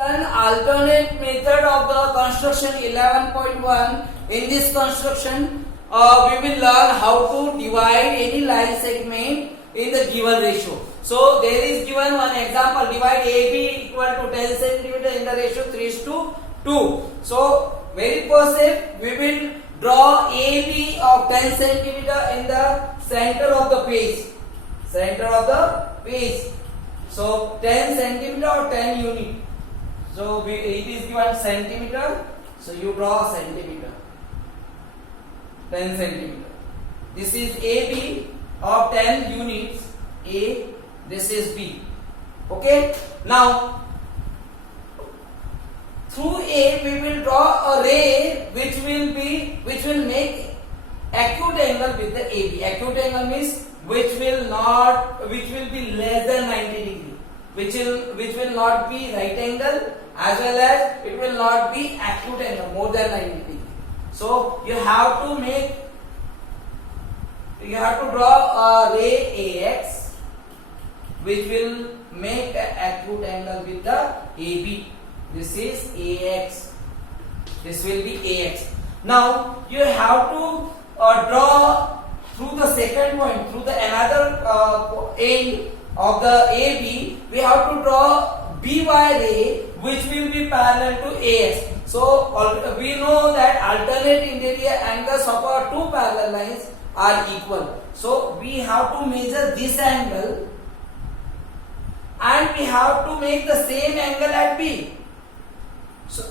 An alternate method of the construction 11.1. In this construction, we will learn how to divide any line segment in the given ratio. So there is given one example: divide AB equal to 10 centimeter in the ratio 3:2. So very first step, we will draw AB of 10 centimeter in the center of the page. Center of the page. So 10 centimeter or 10 unit. So it is given centimeter. So you draw centimeter. 10 centimeter. This is AB of 10 units. A. This is B. Okay. Now through A we will draw a ray which will make acute angle with the AB. Acute angle means which will be less than 90 degree. Which will not be right angle, as well as it will not be acute angle more than 90 degree. So you have to draw a ray AX which will make an acute angle with the AB. This is AX. This will be AX. Now you have to draw through the second point, through the another end of the AB, we have to draw BY ray which will be parallel to AX. So we know that alternate interior angles of our two parallel lines are equal. So we have to measure this angle and we have to make the same angle at B. So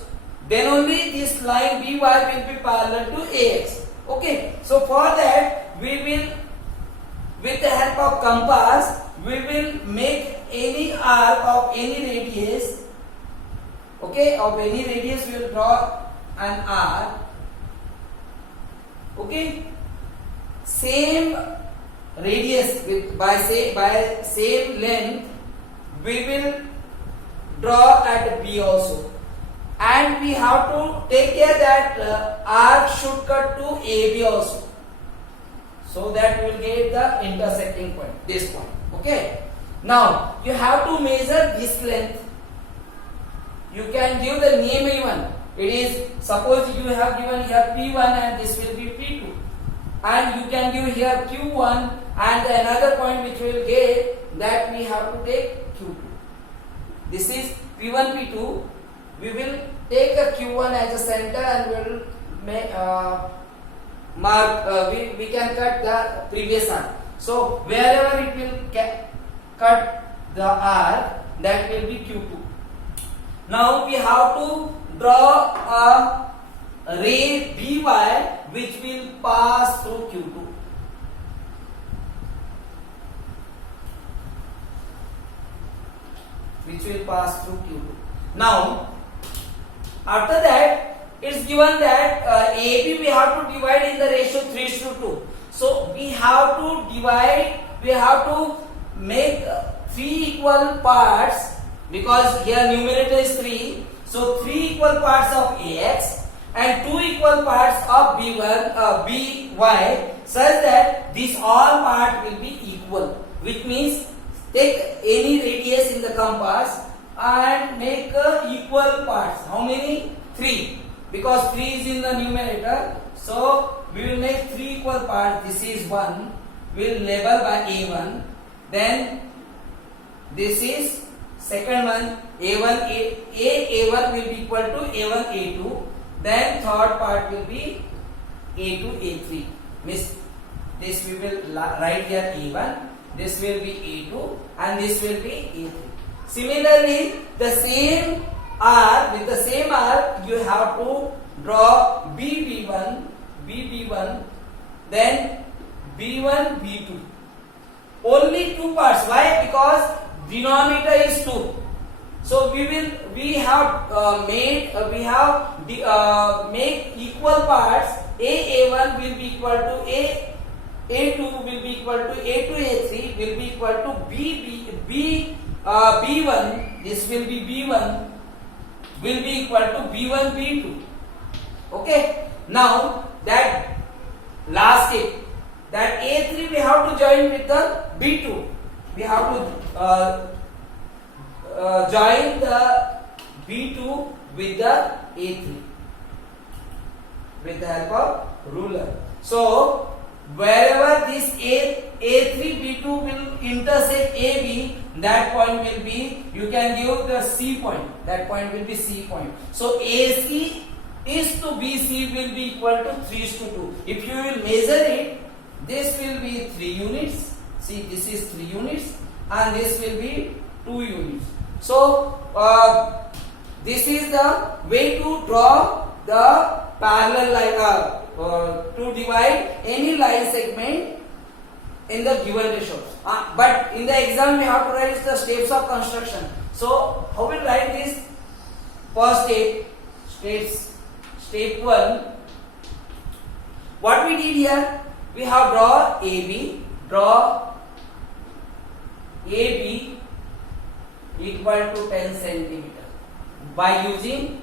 then only this line BY will be parallel to AX. Okay. So for that we will, with the help of compass, we will make any arc of any radius. Okay, of any radius we will draw an arc. Okay, same radius by same length we will draw at B also, and we have to take care that arc should cut to AB also, so that we will get the intersecting point, this point. Okay. Now you have to measure this length. You can give the name even. It is, suppose you have given here P1 and this will be P2, and you can give here Q1 and another point which we will get, that we have to take Q2. This is P1 P2. We will take a Q1 as a center and we will make mark. We can cut the previous arc. So wherever it will cut the arc, that will be Q2. Now we have to draw a ray BY which will pass through Q2. Which will pass through Q2. Now after that, it's given that AB we have to divide in the ratio 3:2. So we have to divide, we have to make 3 equal parts, because here numerator is 3. So 3 equal parts of AX and 2 equal parts of BY, such that this all part will be equal. Which means take any radius in the compass and make equal parts. How many? 3. Because 3 is in the numerator. So we will make 3 equal parts. This is 1. We will label by A1. Then this is second one, A1 A1 will be equal to A1 A2. Then third part will be A2 A3. Miss, this we will write here A1. This will be A2 and this will be A3. Similarly, the same arc, with the same arc, you have to draw BB1, then B1, B2. Only 2 parts. Why? Because denominator is 2. So we have make equal parts. A1 will be equal to A2 will be equal to A2 A3 will be equal to B1. This will be B1 will be equal to B1 B2. Okay. Now that last step, that A3 we have to join with the B2. We have to join the B2 with the A3 with the help of ruler. So wherever this A3 B2 will intersect AB, that point will be, you can give the C point, that point will be C point. So AC is to BC will be equal to 3:2. If you will measure it, this will be 3 units. See, this is 3 units and this will be 2 units. So this is the way to draw the parallel line, to divide any line segment in the given ratio. But in the exam we have to write the steps of construction. So how we write this? First step 1. What we did here? We have draw AB equal to 10 centimeter by using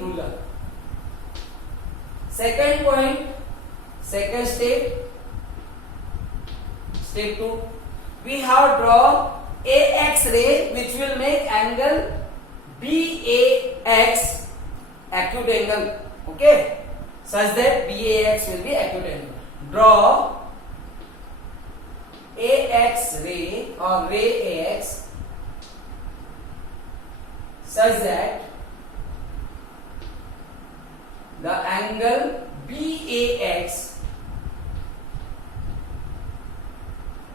ruler. Second point, second step 2, we have draw AX ray which will make angle BAX acute angle, okay, such that BAX will be acute angle. Draw AX ray or ray AX such that the angle BAX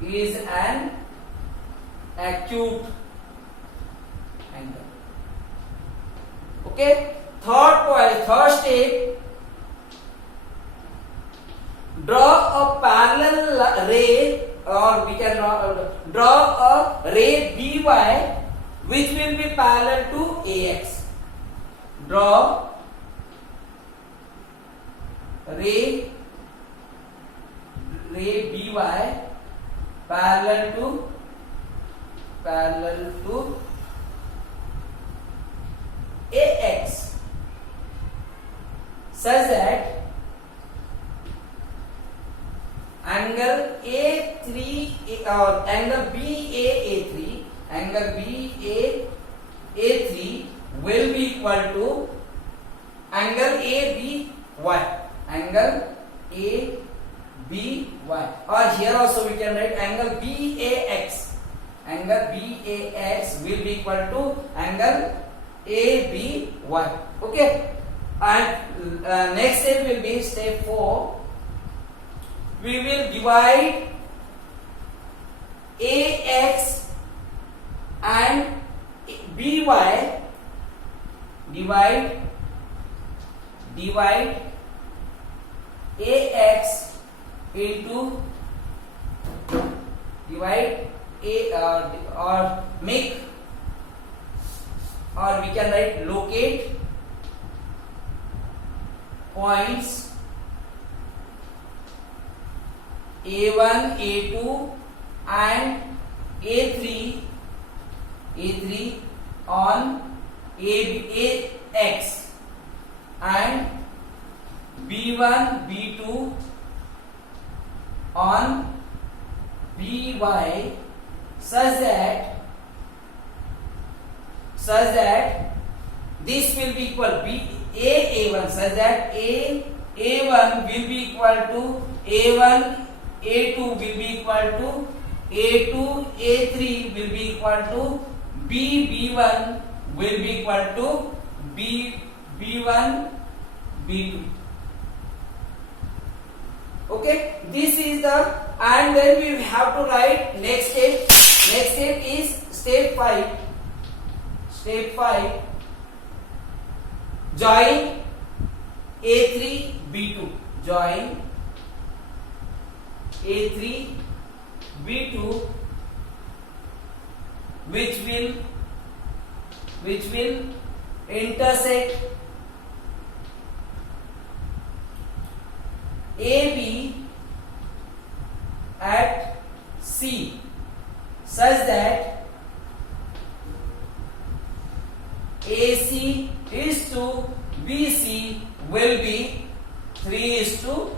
is an acute angle. Okay. Third step, draw a parallel ray, or we can draw a ray BY which will be parallel to AX. Draw ray BY parallel to AX such that angle A3 or angle BAA3 will be equal to angle ABY, or here also we can write angle BAX will be equal to angle ABY. Okay, and next step will be step 4. We will divide AX and BY, divide AX into or make, or we can write locate points A1, A2 and A3 on AX and B1, B2 on BY such that this will be equal A1 such that A1 will be equal to A1, A2 will be equal to A2, A3 will be equal to B1 will be equal to B1, B2. Okay, this is the, and then we have to write next step. Next step is step 5. Step 5, join A3, B2. Join A3, B2 which will intersect AB at C such that AC is to BC will be 3:2.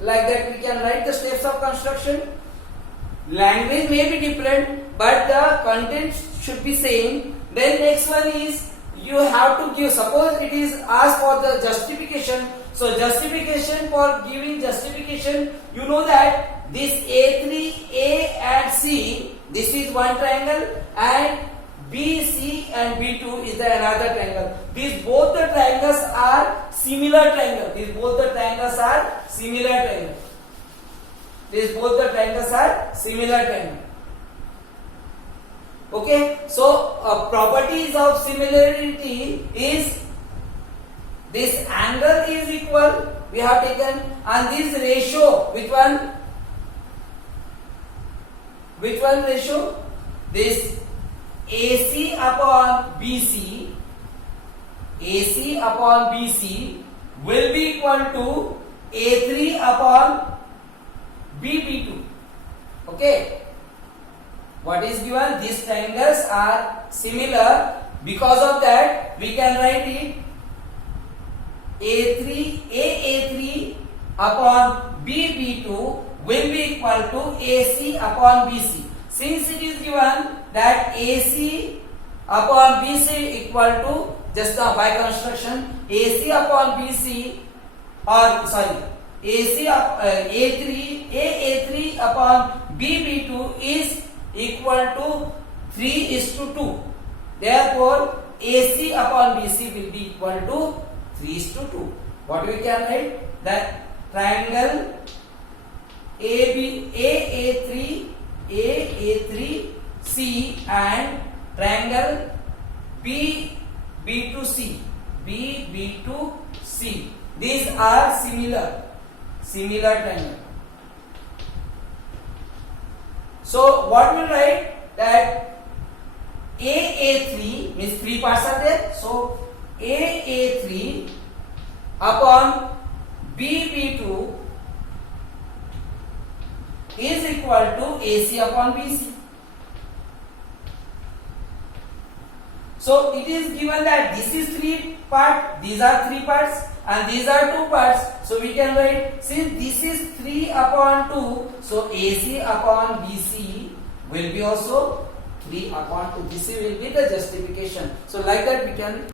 Like that we can write the steps of construction. Language may be different but the content should be same. Then next one is you have to give, suppose it is asked for the justification. So justification, for giving justification, you know that this A3, A and C, this is one triangle, and B, C and B2 is the another triangle. These both the triangles are similar triangle. These both the triangles are similar triangle. These both the triangles are similar triangle. Okay, so properties of similarity is this angle is equal, we have taken, and this ratio, which one ratio? This AC upon BC, AC upon BC will be equal to A3 upon BB2. Okay. What is given? These triangles are similar. Because of that, we can write it A3 upon BB2 will be equal to AC upon BC. Since it is given that AC upon BC equal to, just now by construction, AC upon BC, or sorry, A3 upon BB2 is equal to 3:2. Therefore, AC upon BC will be equal to 3:2. What we can write? That triangle A3C and triangle B2C. These are similar triangle. So what we write, that AA3 means three parts are there. So AA3 upon BB2 is equal to AC upon BC. So it is given that this is three part, these are three parts, and these are two parts. So we can write, since this is 3 upon 2, so AC upon BC will be also 3 upon 2. This will be the justification. So like that we can